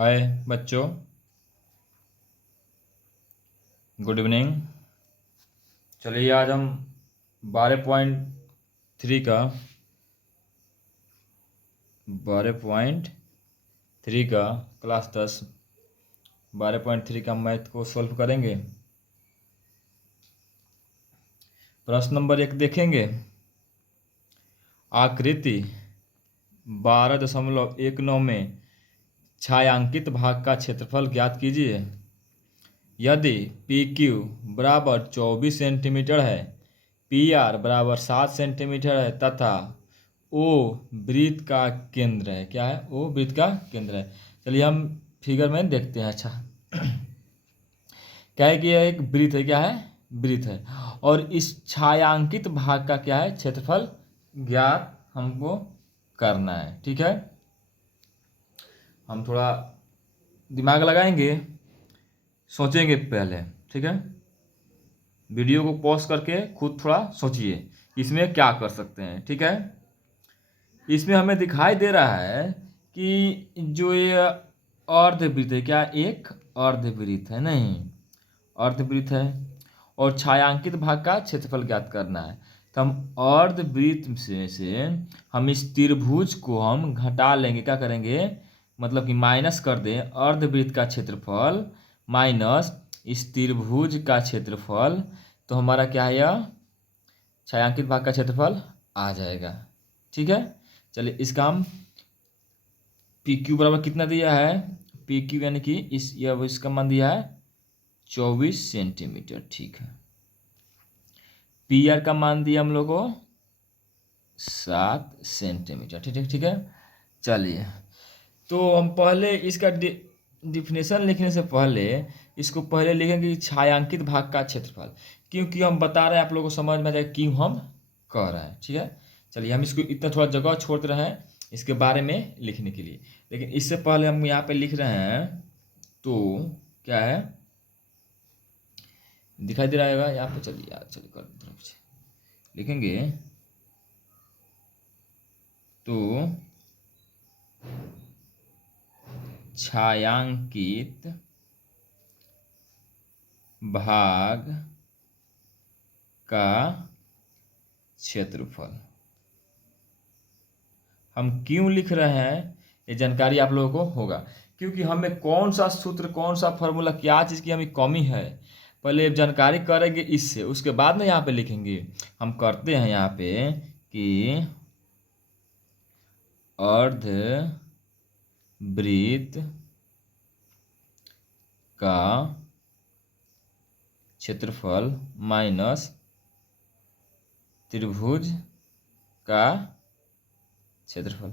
हाय बच्चों, good evening. चलिए आज हम 12.3 का 12.3 का क्लास 10 12.3 का मैथ को सॉल्व करेंगे। प्रश्न नंबर 1 देखेंगे। आकृति 12.19 में छायांकित भाग का क्षेत्रफल ज्ञात कीजिए। यदि पी क्यू बराबर 24 सेंटीमीटर है, पी आर बराबर 7 सेंटीमीटर है तथा ओ वृत्त का केंद्र है। क्या है? ओ वृत्त का केंद्र है। चलिए हम फिगर में देखते हैं। अच्छा, क्या है कि यह एक वृत्त है। क्या है? वृत्त है। और इस छायांकित भाग का क्या है? क्षेत्रफल ज्ञात हमको करना है। ठीक है, हम थोड़ा दिमाग लगाएंगे, सोचेंगे पहले। ठीक है, वीडियो को पॉज करके खुद थोड़ा सोचिए इसमें क्या कर सकते हैं। ठीक है, इसमें हमें दिखाई दे रहा है कि जो ये अर्धवृत्त है, क्या एक अर्धवृत्त है? नहीं, अर्धवृत्त है और छायांकित भाग का क्षेत्रफल ज्ञात करना है। तो हम अर्धवृत्त से हम इस त्रिभुज को हम घटा लेंगे। क्या करेंगे? मतलब कि माइनस कर दें अर्धवृत्त का क्षेत्रफल माइनस इस त्रिभुज का क्षेत्रफल। तो हमारा क्या है? यह छायांकित भाग का क्षेत्रफल आ जाएगा। ठीक है, चलिए इसका हम पी क्यू बराबर कितना दिया है? पी क्यू यानी कि इसका मान दिया है 24 सेंटीमीटर। ठीक है, पी आर का मान दिया हम लोग को 7 सेंटीमीटर। ठीक है, ठीक है। चलिए, तो हम पहले इसका डिफिनेशन लिखने से पहले इसको पहले लिखेंगे कि छायांकित भाग का क्षेत्रफल, क्योंकि हम बता रहे हैं आप लोगों को समझ में आ जाए क्यों हम कह रहे हैं। ठीक है, चलिए हम इसको इतना थोड़ा जगह छोड़ रहे हैं इसके बारे में लिखने के लिए, लेकिन इससे पहले हम यहाँ पे लिख रहे हैं। तो क्या है, दिखाई दे रहा है यहाँ पे? चलिए यार, चलिए कर तरफ से लिखेंगे। तो छायांकित भाग का क्षेत्रफल हम क्यों लिख रहे हैं ये जानकारी आप लोगों को होगा, क्योंकि हमें कौन सा सूत्र, कौन सा फॉर्मूला, क्या चीज़ की हमें कमी है, पहले जानकारी करेंगे इससे, उसके बाद में यहाँ पे लिखेंगे। हम करते हैं यहाँ पे कि अर्धवृत्त का क्षेत्रफल माइनस त्रिभुज का क्षेत्रफल।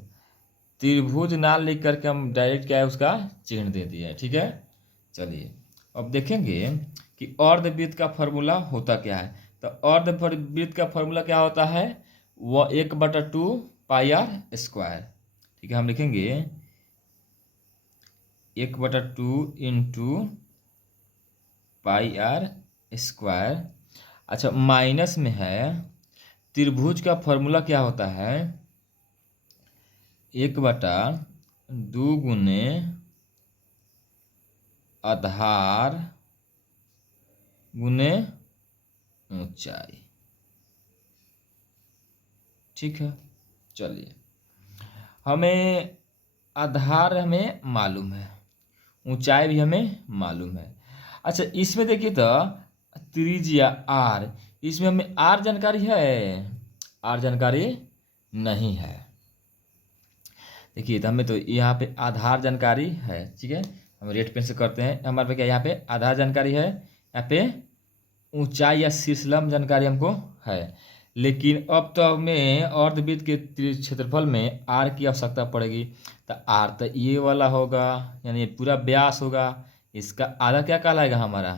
त्रिभुज ना लिख करके हम डायरेक्ट क्या है उसका चिन्ह दे दिया है। ठीक है, चलिए अब देखेंगे कि अर्धवृत्त का फॉर्मूला होता क्या है। तो अर्धवृत्त का फॉर्मूला क्या होता है? वह 1/2 पाई आर स्क्वायर। ठीक है, हम लिखेंगे 1/2 इंटू पाई आर स्क्वायर। अच्छा, माइनस में है त्रिभुज का फॉर्मूला क्या होता है? 1/2 गुने आधार गुने ऊंचाई। ठीक है, चलिए हमें आधार हमें मालूम है, ऊंचाई भी हमें मालूम है। अच्छा, इसमें देखिए तो त्रिज्या आर, इसमें हमें आर जानकारी है? आर जानकारी नहीं है। देखिए तो हमें तो यहाँ पे आधार जानकारी है। ठीक है, हम रेड पेन से करते हैं। हमारे पे क्या यहाँ पे आधार जानकारी है, यहाँ पे ऊंचाई या शीर्षलंब जानकारी हमको है। लेकिन अब तो हमें अर्धवृत्त के क्षेत्रफल में आर की आवश्यकता पड़ेगी। तो आर तो ये वाला होगा, यानी पूरा व्यास होगा। इसका आधा क्या कहलाएगा? हमारा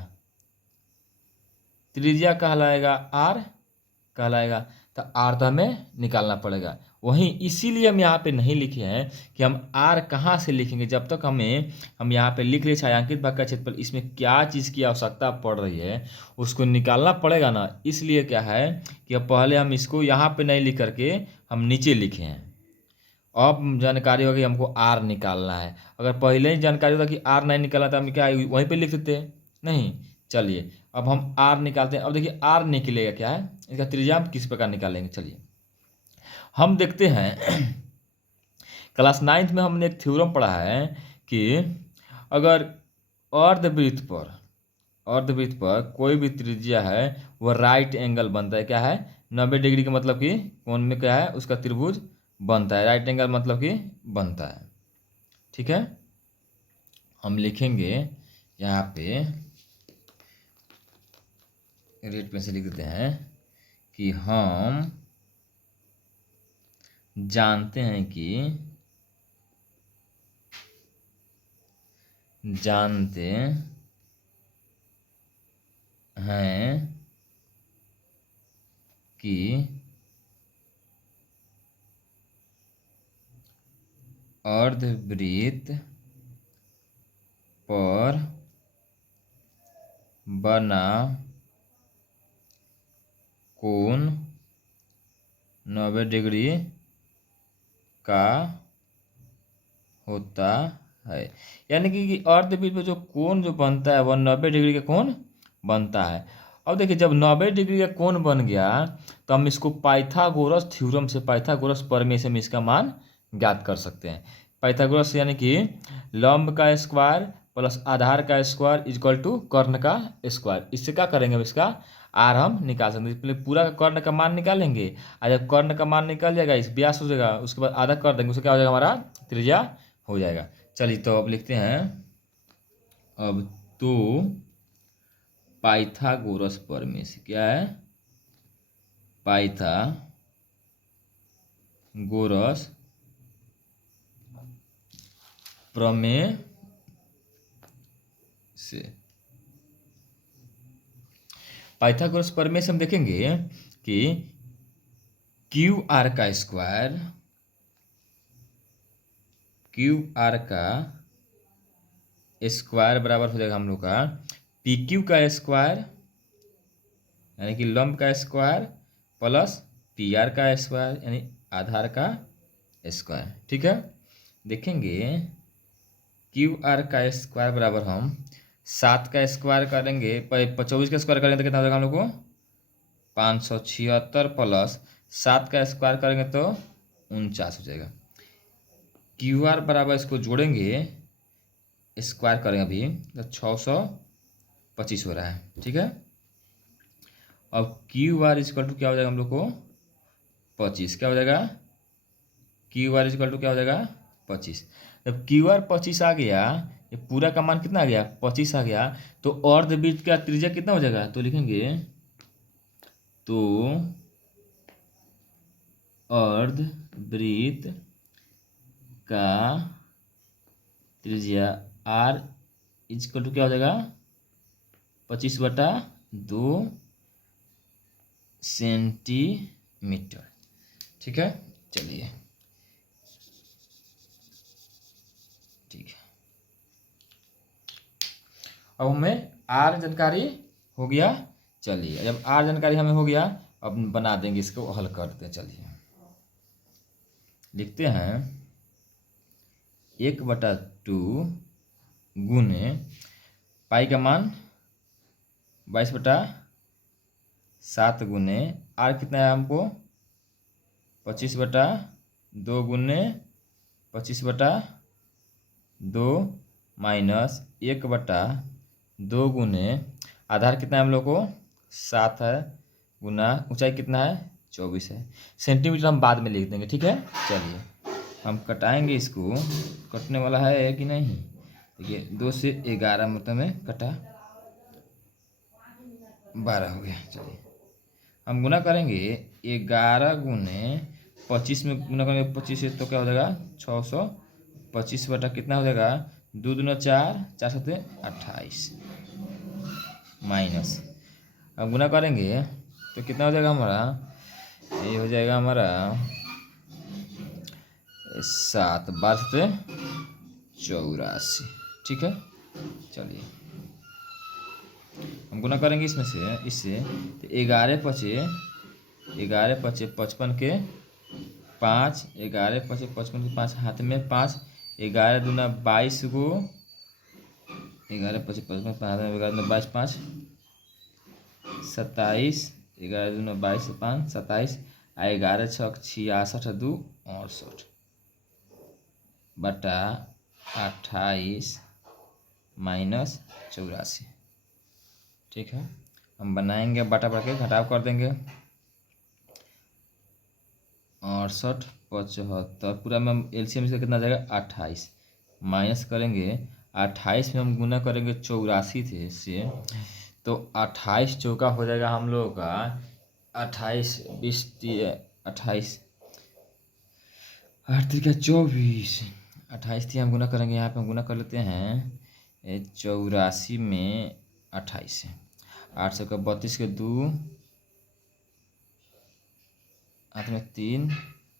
त्रिज्या कहलाएगा, आर कहलाएगा। तो आर तो हमें निकालना पड़ेगा। वहीं इसीलिए हम यहाँ पे नहीं लिखे हैं कि हम आर कहाँ से लिखेंगे, जब तक हम यहाँ पे लिख ले छायांकित भाग का क्षेत्रफल, इसमें क्या चीज़ की आवश्यकता पड़ रही है उसको निकालना पड़ेगा ना। इसलिए क्या है कि अब पहले हम इसको यहाँ पे नहीं लिख करके हम नीचे लिखे हैं। अब जानकारी होगी हमको आर निकालना है। अगर पहले ही जानकारी होता कि आर नहीं निकालना तो हम क्या वहीं पे लिख देते नहीं। चलिए अब हम आर निकालते हैं। अब देखिए आर निकलेगा क्या है, इसका त्रिज्या हम किस प्रकार निकालेंगे। चलिए हम देखते हैं क्लास 9th में हमने एक थ्योरम पढ़ा है कि अगर अर्धवृत्त पर कोई भी त्रिज्या है वह राइट एंगल बनता है। क्या है, 90 डिग्री का मतलब कि कोण में क्या है उसका त्रिभुज बनता है। राइट एंगल मतलब कि बनता है। ठीक है, हम लिखेंगे यहाँ पे रेड पेन से लिख देते हैं कि हम जानते हैं कि अर्धवृत्त पर बना कोण 90 डिग्री का होता है। यानी कि अर्धवृत्त पे जो कोण जो बनता है वह 90 डिग्री का कोण बनता है। अब देखिए जब 90 डिग्री का कोण बन गया तो हम इसको पाइथागोरस थ्योरम से, पाइथागोरस प्रमेय से हम इसका मान ज्ञात कर सकते हैं। पाइथागोरस यानी कि लंब का स्क्वायर प्लस आधार का स्क्वायर इक्वल टू कर्ण का स्क्वायर। इससे क्या करेंगे, अब इसका आर हम निकाल सकते हैं। पहले पूरा का कर्ण का मान निकालेंगे और जब कर्ण का मान निकल जाएगा इस व्यास हो जाएगा, उसके बाद आधा कर देंगे, उससे क्या हो जाएगा हमारा त्रिज्या हो जाएगा। चलिए तो अब लिखते हैं, अब तो पाइथागोरस प्रमेय से, क्या है, पाइथागोरस प्रमेय से, पाइथागोरस प्रमेय से हम देखेंगे कि क्यू आर का स्क्वायर बराबर हो जाएगा हम लोग का पी क्यू का स्क्वायर यानी कि लंब का स्क्वायर प्लस पी आर का स्क्वायर यानी आधार का स्क्वायर। ठीक है, देखेंगे क्यू आर का स्क्वायर बराबर हम 7 का स्क्वायर करेंगे, 24 का स्क्वायर करेंगे तो कितना हो जाएगा हम लोग को 576 प्लस 7 का स्क्वायर करेंगे तो 49 हो जाएगा। क्यू आर बराबर इसको जोड़ेंगे, स्क्वायर करेंगे अभी तो 625 हो रहा है। ठीक है, अब क्यू आर इक्वल टू क्या हो जाएगा हम लोग को 25, क्या हो जाएगा क्यू आर इक्वल टू क्या हो जाएगा 25। जब क्यू आर 25 आ गया, ये पूरा का मान कितना आ गया 25 आ गया, तो अर्धवृत्त का त्रिज्या कितना हो जाएगा, तो लिखेंगे तो अर्धवृत्त का त्रिज्या आर इक्वल टू क्या हो जाएगा 25/2 सेंटीमीटर। ठीक है, चलिए ठीक है, अब हमें आर जानकारी हो गया। चलिए जब आर जानकारी हमें हो गया, अब बना देंगे, इसको हल कर देते हैं। चलिए लिखते हैं 1/2 गुने पाई का मान 22/7 गुने आर कितना है हमको 25/2 गुने 25/2 माइनस 1/2 गुने आधार कितना है हम लोग को 7 है गुना ऊंचाई कितना है 24 है। सेंटीमीटर हम बाद में लिख देंगे। ठीक है, चलिए हम कटाएंगे, इसको कटने वाला है कि नहीं। देखिए 2 से 11 मतलब में कटा 12 हो गया। चलिए हम गुना करेंगे 11 गुने 25 में गुना करेंगे 25 से तो क्या हो जाएगा 625 बटा कितना हो जाएगा 2 दूना 4, 4 7 28 माइनस, अब गुना करेंगे तो कितना हो जाएगा हमारा, ये हो जाएगा हमारा 7 12 से 84। ठीक है, चलिए हम गुना करेंगे इसमें से इससे, तो 11 पचे 55 के 5 11 5 55 की 5 हाथ में 5 11 दूना 22 गो 11 25 55 हाथ में 11 दूना 22 5 27 11 दूना 22 5 27 आ 11 6 66 2 68 बटा 28 माइनस 84। ठीक है, हम बनाएंगे बटा बटा के घटाव कर देंगे। 68 75 पूरा में हम एलसीएम इसका कितना आ जाएगा 28 माइनस करेंगे 28 में हम गुना करेंगे 84 थे से, तो 28 चौका हो जाएगा हम लोगों का 28 20 28 8 3 24 28 थी हम गुना करेंगे, यहाँ पे हम गुना कर लेते हैं 84 में 28 8 सौ का 32 के 2 हाथ में 3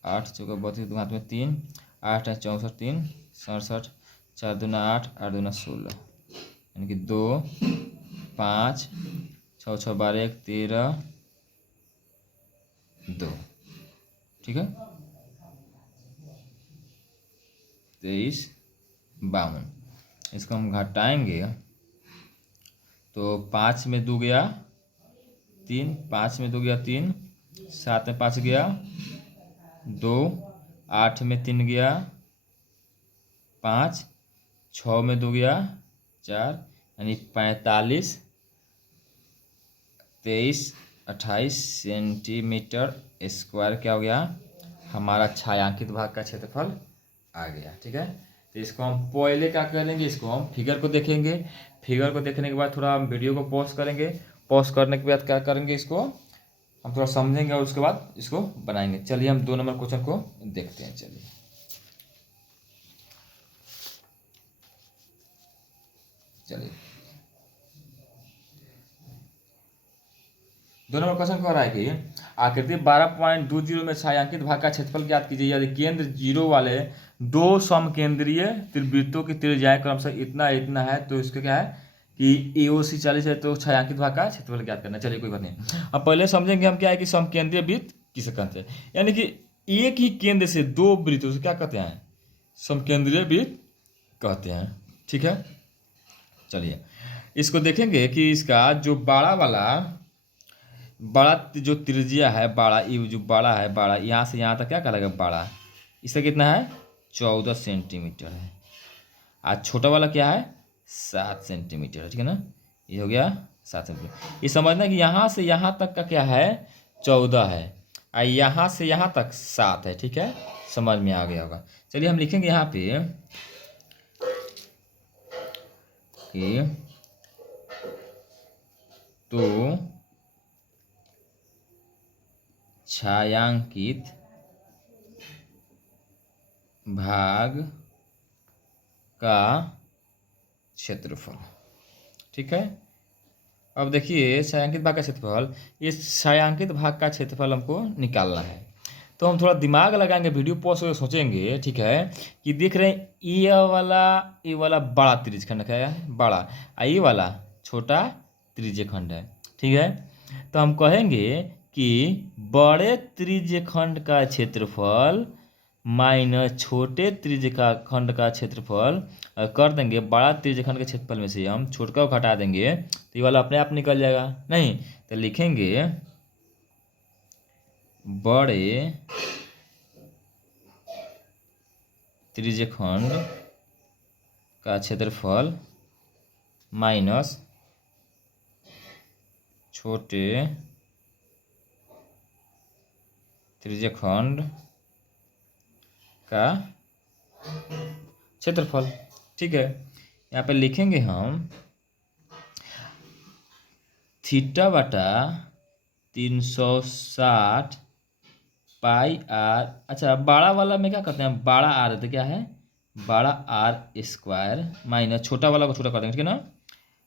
8 चौका 32 2 हाथ में 3 8 है 64 3 67 4 दूना 8 8 दूना 16 यानी कि 2 5 6 6 12 1 13 2। ठीक है, 23 52। इसको हम घटाएंगे तो 5 में 2 गया 3 5 में 2 गया 3 7 में 5 गया 2 8 में 3 गया 5 6 में 2 गया 4 यानी 45 23 28 सेंटीमीटर स्क्वायर क्या हो गया हमारा छायांकित भाग का क्षेत्रफल आ गया। ठीक है, तो इसको हम पहले क्या करेंगे, इसको हम फिगर को देखेंगे। फिगर को देखने के बाद थोड़ा हम वीडियो को पॉज करेंगे। पॉज करने के बाद क्या करेंगे, इसको हम थोड़ा समझेंगे और उसके बाद इसको बनाएंगे। चलिए हम 2 नंबर क्वेश्चन को देखते हैं। चलिए चलिए 2 नंबर क्वेश्चन कह रहा है कि आकृति 12.20 में छायांकित भाग का क्षेत्रफल ज्ञात कीजिए यदि केंद्र 0 वाले 2 समकेंद्रीय त्रिवृत्तों की त्रिज्याएं क्रमशः इतना इतना है, तो इसका क्या है कि AOC 40 है, तो छायांकित भाग का क्षेत्रफल ज्ञात करना। चलिए कोई बात नहीं, अब पहले समझेंगे हम क्या है कि समकेंद्रीय वृत्त किसे कहते हैं, यानी कि एक ही केंद्र से 2 वृत्तों से क्या कहते हैं समकेंद्रीय वृत्त कहते हैं। ठीक है, चलिए इसको देखेंगे कि इसका जो बड़ा जो त्रिज्या है बड़ा, ये जो बड़ा है बड़ा यहाँ से यहाँ तक क्या कहलाएगा बड़ा, इसका कितना है 14 सेंटीमीटर है। आज छोटा वाला क्या है 7 सेंटीमीटर है। ठीक है ना, ये हो गया 7 सेंटीमीटर। ये समझना कि यहाँ से यहाँ तक का क्या है 14 है और यहाँ से यहाँ तक 7 है। ठीक है, समझ में आ गया होगा। चलिए हम लिखेंगे यहाँ पे कि तो छायांकित भाग का क्षेत्रफल। ठीक है, अब देखिए छायांकित भाग का क्षेत्रफल, इस छायांकित भाग का क्षेत्रफल हमको निकालना है, तो हम थोड़ा दिमाग लगाएंगे, वीडियो पॉज करके सोचेंगे। ठीक है, कि देख रहे हैं ये वाला बड़ा त्रिज्यखंड है बड़ा, और ये वाला छोटा त्रिज्यखंड है। ठीक है, तो हम कहेंगे कि बड़े त्रिज्यखंड का क्षेत्रफल माइनस छोटे त्रिज्यखंड का क्षेत्रफल कर देंगे। बड़ा त्रिज्यखंड के क्षेत्रफल में से हम छोटा को घटा देंगे तो ये वाला अपने आप निकल जाएगा। नहीं तो लिखेंगे बड़े त्रिज्यखंड का क्षेत्रफल माइनस छोटे त्रिज्यखंड का क्षेत्रफल। ठीक है, यहाँ पे लिखेंगे हम थीटा बटा 360 पाई आर। अच्छा, बड़ा वाला में क्या करते हैं बड़ा आर देते क्या है बड़ा आर स्क्वायर माइनस छोटा वाला को छोटा कर देंगे। ठीक है ना,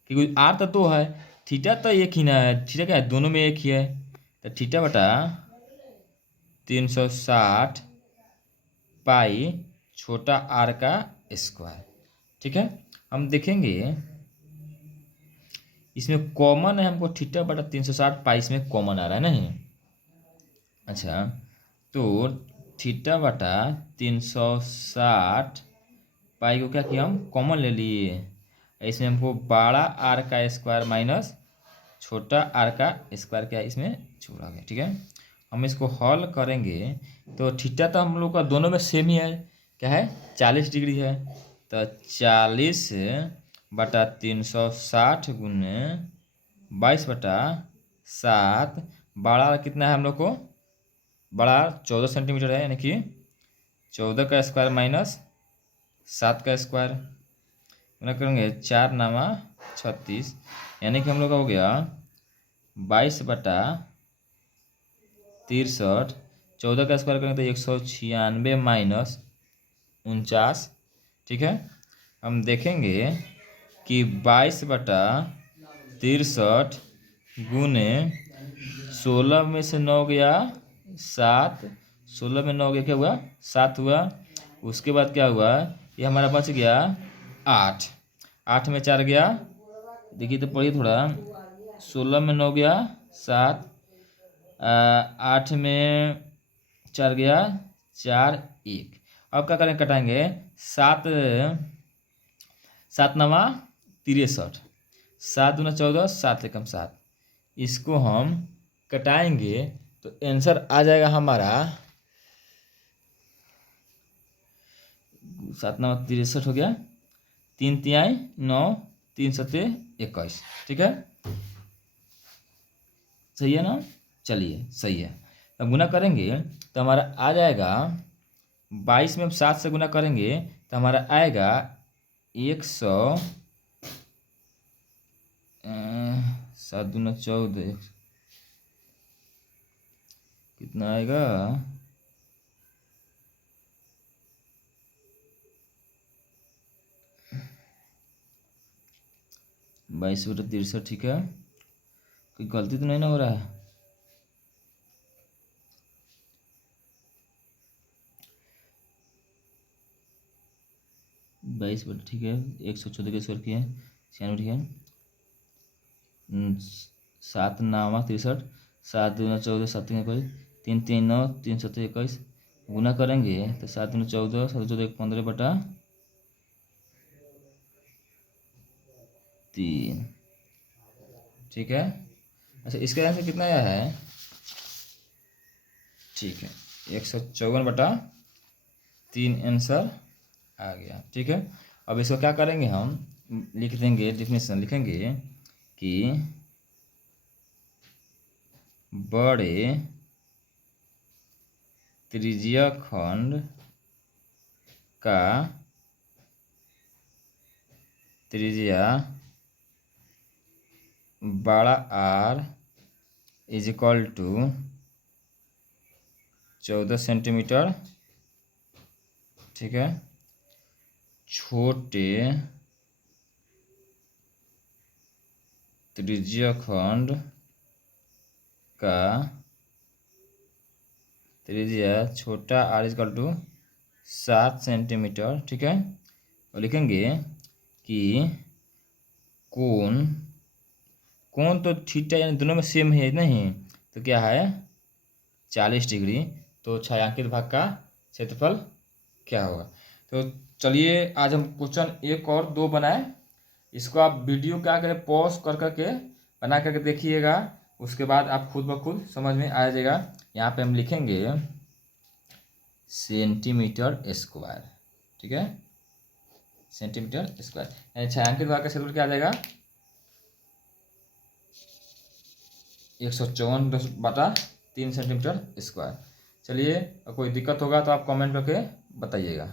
क्योंकि आर तो 2 है, थीटा तो एक ही ना है, थीटा क्या है दोनों में एक ही है, तो थीटा बटा 360 पाई छोटा आर का स्क्वायर। ठीक है, हम देखेंगे इसमें कॉमन है, हमको थीटा बटा 360 पाई इसमें कॉमन आ रहा है नहीं। अच्छा, तो थीटा बटा 360 पाई को क्या किया हम कॉमन ले लिए। इसमें हमको बड़ा आर का स्क्वायर माइनस छोटा आर का स्क्वायर क्या इसमें छोड़ा गया। ठीक है, हम इसको हल करेंगे तो थीटा तो हम लोग का दोनों में सेम ही है, क्या है 40 डिग्री है। तो 40 बटा 360 गुने 22 बटा 7, बड़ा कितना है हम लोग को, बड़ा 14 सेंटीमीटर है, यानी कि 14 का स्क्वायर माइनस 7 का स्क्वायर गुना करेंगे 4 नामा 36, यानी कि हम लोग का हो गया 22 बटा 63, 14 का स्क्वायर करेंगे तो 196 माइनस 49। ठीक है, हम देखेंगे कि 22 बटा 63 गुने 16 में से 9 गया 7, 16 में 9 गया क्या हुआ 7 हुआ। उसके बाद क्या हुआ, ये हमारा बच गया 8, 8 में 4 गया, देखिए तो पढ़िए थोड़ा, 16 में 9 गया 7, 8 में 4 गया 4 1। अब क्या करें, कटाएंगे 7 7 नवा 63, 7 दूना 14, 7 एकम 7, इसको हम कटाएंगे तो आंसर आ जाएगा हमारा 7 नवा 63 हो गया, 3 तिहाई 9, 3 सत्ते 21। ठीक है, सही है ना, चलिए सही है। अब गुना करेंगे तो हमारा आ जाएगा 22 में 7 से गुना करेंगे तो हमारा आएगा 100, 7 दूना 14, कितना आएगा 22 बटा 63। ठीक है, कोई गलती तो नहीं ना हो रहा है। बाईस बटा, ठीक है 114 के स्क्वायर किए 96, ठीक है 7 नामा 63, 7 दूना 14, 7 21, 3 3 9, 3 7 21, गुना करेंगे तो 7 दूना 14, 7 14 15 बटा 3। ठीक है, अच्छा इसका आंसर कितना आया है, ठीक है 154 बटा 3 आंसर आ गया। ठीक है, अब इसको क्या करेंगे, हम लिख देंगे, डेफिनेशन लिखेंगे कि बड़े त्रिज्या खंड का त्रिज्या बड़ा r is equal to 14 centimetre. ठीक है, छोटे त्रिज्या खंड का त्रिज्या छोटा r is equal to 7 centimetre. ठीक है, और लिखेंगे कि कोण तो थीटा यानी दोनों में सेम है नहीं, तो क्या है 40 डिग्री। तो छायांकित भाग का क्षेत्रफल क्या होगा। तो चलिए आज हम क्वेश्चन 1 और 2 बनाए, इसको आप वीडियो क्या करें पॉज कर करके बना करके देखिएगा, उसके बाद आप खुद ब खुद समझ में आ जाएगा। यहाँ पे हम लिखेंगे सेंटीमीटर स्क्वायर। ठीक है, सेंटीमीटर स्क्वायर यानी छायांकित भाग का क्षेत्रफल क्या आ जाएगा 154 बटा 3 सेंटीमीटर स्क्वायर। चलिए, कोई दिक्कत होगा तो आप कमेंट करके बताइएगा।